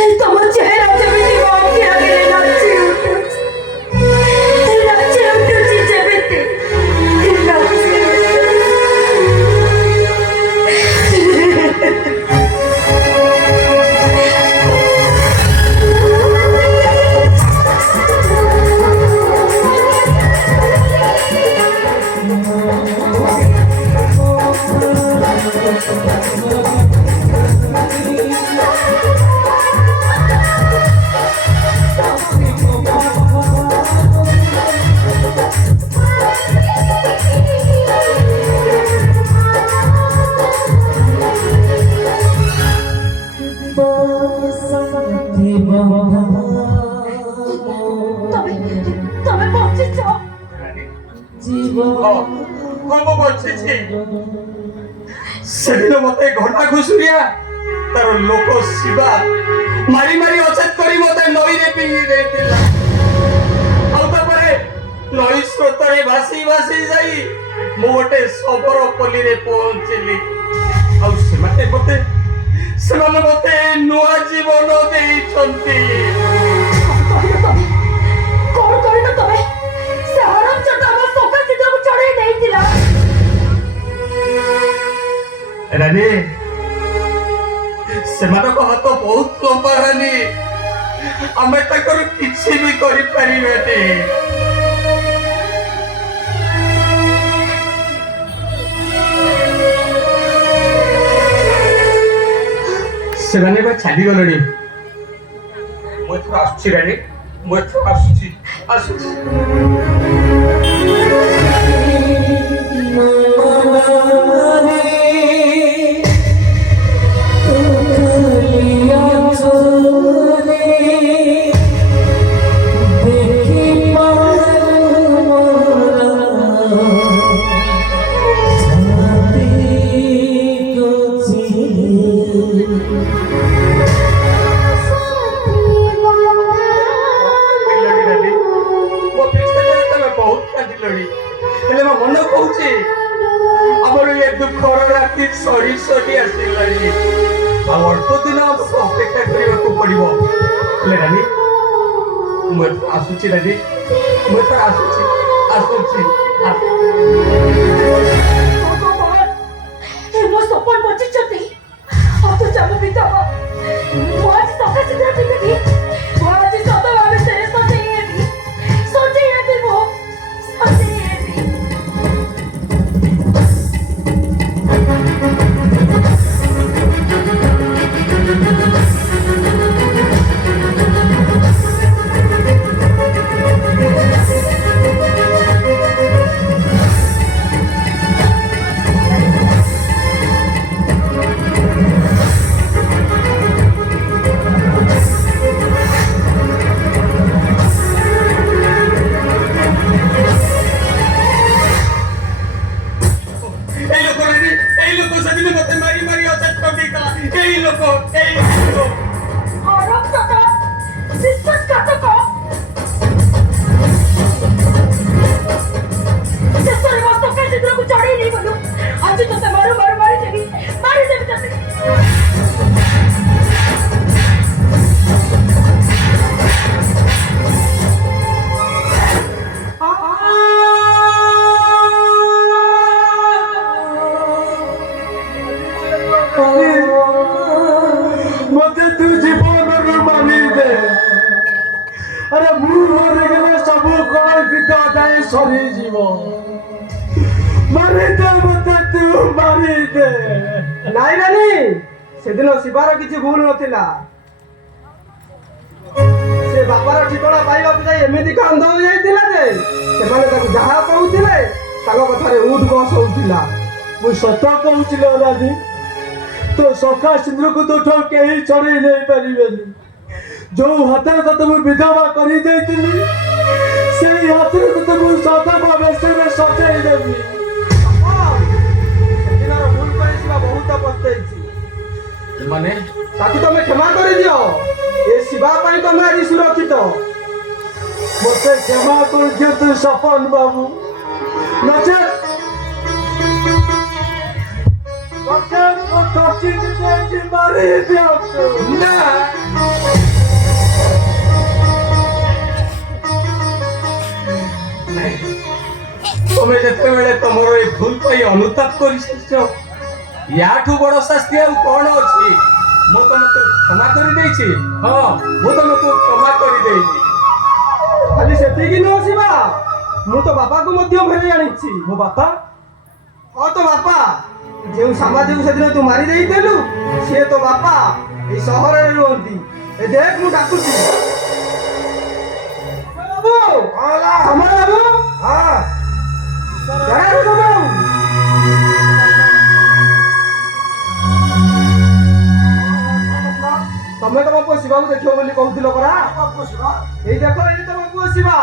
এই তোমার চেহারা যেমিতি ମୋ ଆଖି ଆଗରେ ନାଚି ଉଠୁଛି ଯେମିତି সেদিন মতে ঘটা ঘুষুরিয়া তার লোক শিবা মারি মারি অচেত করি মতে নইরে পিঙি দেইতিলা ଆଉ ତାପରେ ନଈ ସ୍ରୋତରେ ଭାସି ଭାସି ଯାଇ ମୁଁ ଗୋଟେ ଶବର ପଲ୍ଲୀରେ ପହଞ୍ଚିଲି ଆଉ ସେମାନେ ମତେ ନୂଆ ଜୀବନ ଦେଇଛନ୍ତି। କଣ କରିଲ ତମେ? ସେ ହରମଚଣ୍ଡ ଆମ ସକା ଚିତ୍ରକୁ ଚଢେଇ ଦେଇଥିଲା। ରାନୀ ସେମାନଙ୍କ ହାତ ବହୁତ ଲମ୍ବା ରାନୀ, ଆମେ ତାଙ୍କର କିଛି ବି କରିପାରିବାନି। ସେମାନେ ବା ଛାଡ଼ିଗଲେଣି। ମୁଁ ଏଥର ଆସୁଛି ରାନୀ, ମୁଁ ଏଥର ଆସୁଛି। ସରି ସରି ଆସିଲାଣି ଆଉ ଅଳ୍ପ ଦିନ ଆମକୁ ଅପେକ୍ଷା କରିବାକୁ ପଡିବ। ହେଲେ ରାନୀ ମୁଁ ଆସୁଛି ରାନୀ, ମୁଁ ଆସୁଛି। ମୋ ସପନ ବଞ୍ଚିଛନ୍ତି ଅଥଚ ଆମ ବିଧବା। ମୁଁ ଆଜି ସକା ଚିତ୍ର ପିନ୍ଧିବି, ମୁଁ ଆଜି ସତ ଭାବେ ସେ ସଜେଇ ହେବି ମୁଁ ସଜେଇ ହେବି। मते तू जीवन मानी दे। अरे मुझे गले सब कल गीता जाए सरी जीव मारी दे, मते तू मारी दे। नाई रानी सेदिन शिवार किसी भूल नथिला। से बापार ठिकଣା पाइबाकू जाई एमिति कांद हो जाइतिला जे सेमाने ताकू जहा कहउथिले ताको कथारे उठ बस होउथिला। मु सत कहूचिलो रानी, तो सखा सिंद्र को तो ठो केही छड़े नहीं परिबेनी। जो हाथ तते मु विधवा करी देइतिली से हाथ तते मु सदा भावेश में सजाई देबी। सेदिनर भूल पर शिवा बहुत पछतैछि। माने ताकू तमे क्षमा करि दियो। ए शिवा पाई तमे आज सुरक्षित। मते क्षमा कर दियो तू सपन बाबू। नचे नचे तो खर्ची दे मारी दियो ना। ତମେ ଯେତେବେଳେ ତମର ଏ ଭୁଲ ପାଇଁ ଅନୁତାପ କରିଛ, ୟାଠୁ ବଡ ଶାସ୍ତି ଆଉ କଣ ଅଛି? ମୁଁ ତମକୁ କ୍ଷମା କରିଦେଇଛି। ହଁ, ମୁଁ ତମକୁ କ୍ଷମା କରିଦେଇଛି। ଖାଲି ସେତିକି ନୁହଁ ଶିବା, ମୁଁ ତ ବାପାକୁ ମଧ୍ୟ ଫେରାଇ ଆଣିଛି। ମୋ ବାପା? ହଁ ତ ବାପା, ଯେଉଁ ସାମାଜିକ ସେଦିନ ତୁ ମାରି ଦେଇଥିଲୁ, ସିଏ ତ ବାପା ଏଇ ସହରରେ ରୁହନ୍ତି। ଏ ଦେଖ ମୁଁ ଡାକୁଛି। ବାବୁ, ସମୟ ବାବୁ, ଜାଗାରେ ସମୟ। ତମେ ତମ ପୁଅ ଶିବାକୁ ଦେଖିବ ବୋଲି କହୁଥିଲ ପରା। ଏଇ ଦେଖ, ଏଇ ତମ ପୁଅ ଶିବା।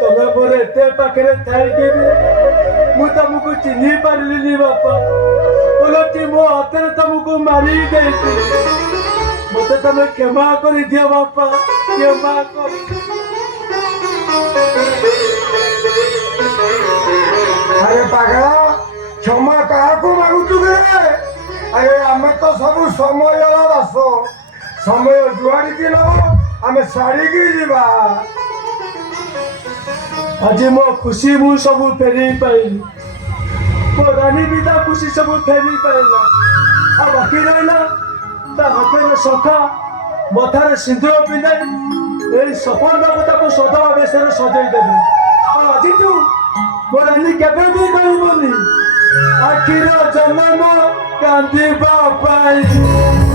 ତମେ ମୋର ଏତେ ପାଖରେ ଥାଇକି ବି ମୁଁ ତମକୁ ଚିହ୍ନି ପାରିଲିନି ବାପା। ଓଲଟି ମୋ ହାତରେ ତମକୁ ମାରି ଦେଇଛି। ମତେ ତମେ କ୍ଷମା କରିଦିଅ ବାପା, କ୍ଷମା କରି। ଆରେ ପାଗଳ, କ୍ଷମା କାହାକୁ ମାଗୁଛୁ ରେ? ଆରେ ଆମେ ତ ସବୁ ସମୟର ଦାସ। ସମୟ ଯୁଆଡ଼ିକି ନବ ଆମେ ଛାଡ଼ିକି ଯିବା। ଆଜି ମୋ ଖୁସି ମୁଁ ସବୁ ଫେରେଇ ପାଇଲି। ମୋ ରାନୀ ବି ତା ଖୁସି ସବୁ ଫେରେଇ ପାଇଲା। ଆଉ ବାକି ରହିଲା ତା ହାତରେ ଶଙ୍ଖା, ମଥାରେ ସିନ୍ଦୁର ପିନ୍ଧାଇ ଏଇ ସପନ ବାବୁ ତାକୁ ସଦବା ବେଶରେ ସଜେଇ ଦେବେ। ଆଉ ଆଜିଠୁ ମୋ ରାନୀ କେବେ ବି କହିବନି ଆଖିର ଜନ୍ମ କାନ୍ଦିବା ପାଇଁ।